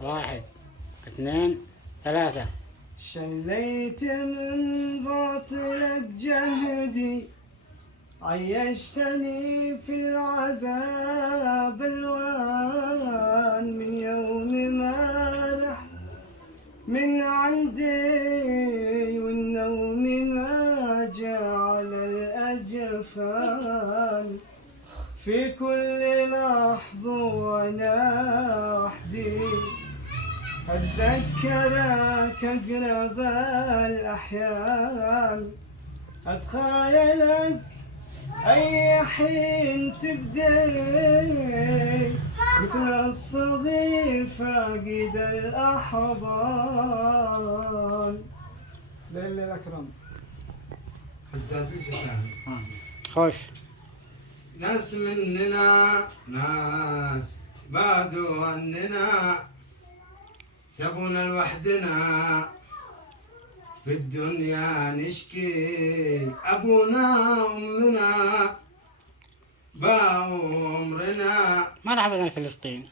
1 2 3. شليت من باطلك جهدي، عيشتني في العذاب الوان، من يوم ما رحت من عندي والنوم ما جاء على الأجفان، في كل لحظة وأنا وحدي أتذكرك أقرب الأحيان، أتخيلك أي حين تبدي مثل الصغير فاقد الأحضان. ليلى الأكرم. خوش. ناس مننا ناس بعدوا عننا، سابونا لوحدنا في الدنيا نشكي، أبونا أمنا باعوا عمرنا. مرحبا فلسطين.